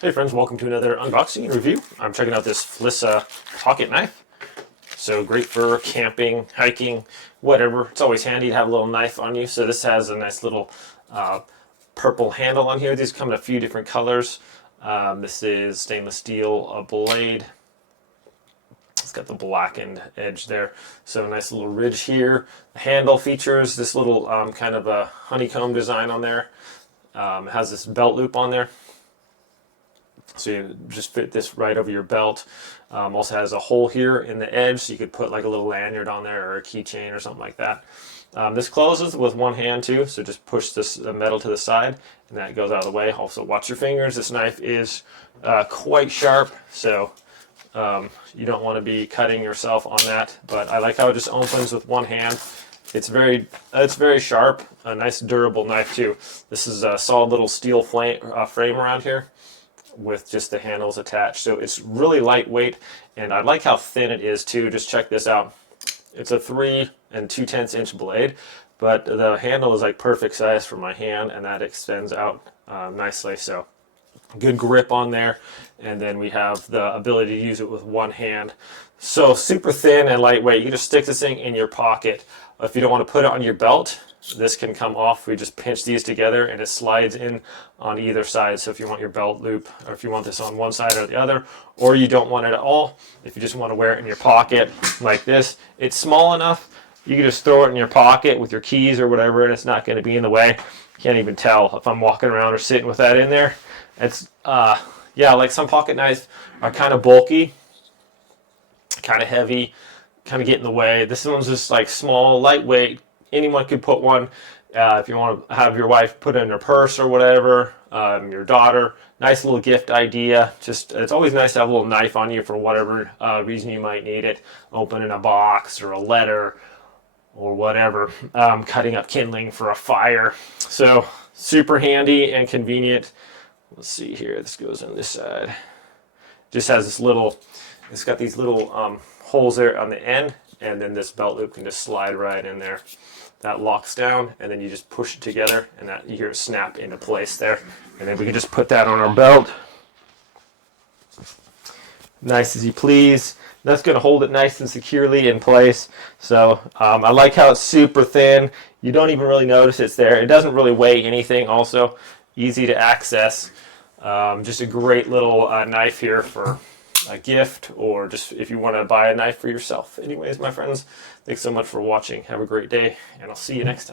Hey friends, welcome to another unboxing and review. I'm checking out this Flissa pocket knife. So great for camping, hiking, whatever. It's always handy to have a little knife on you. So this has a nice little purple handle on here. These come in a few different colors. This is stainless steel blade. It's got the blackened edge there. So a nice little ridge here. The handle features this little kind of a honeycomb design on there. It has this belt loop on there. So you just fit this right over your belt. Also has a hole here in the edge, so you could put like a little lanyard on there or a keychain or something like that. This closes with one hand too, so just push this metal to the side and that goes out of the way. Also watch your fingers. This knife is quite sharp, so you don't want to be cutting yourself on that. But I like how it just opens with one hand. It's very sharp, a nice durable knife too. This is a solid little steel frame around here, with just the handles attached. So it's really lightweight, and I like how thin it is too. Just check this out. It's a 3 2/10 inch blade, but the handle is like perfect size for my hand, and that extends out nicely. So good grip on there, and then we have the ability to use it with one hand. So super thin and lightweight. You can just stick this thing in your pocket. If you don't want to put it on your belt, this can come off. We just pinch these together and it slides in on either side. So if you want your belt loop, or if you want this on one side or the other, or you don't want it at all, if you just want to wear it in your pocket like this, it's small enough. You can just throw it in your pocket with your keys or whatever, and it's not going to be in the way. You can't even tell if I'm walking around or sitting with that in there. It's yeah, like some pocket knives are kind of bulky, kind of heavy, kind of get in the way. This one's just like small, lightweight. Anyone could put one. If you want to have your wife put it in her purse or whatever, your daughter. Nice little gift idea. Just it's always nice to have a little knife on you for whatever reason you might need it. Opening a box or a letter or whatever. Cutting up kindling for a fire. So super handy and convenient. Let's see here. This goes on this side. Just has this little. It's got these little holes there on the end, and then this belt loop can just slide right in there. That locks down, and then you just push it together, and that you hear it snap into place there. And then we can just put that on our belt, nice as you please. That's going to hold it nice and securely in place. So I like how it's super thin. You don't even really notice it's there. It doesn't really weigh anything. Also, easy to access. Just a great little knife here for a gift, or just if you want to buy a knife for yourself. Anyways, my friends, thanks so much for watching. Have a great day, and I'll see you next time.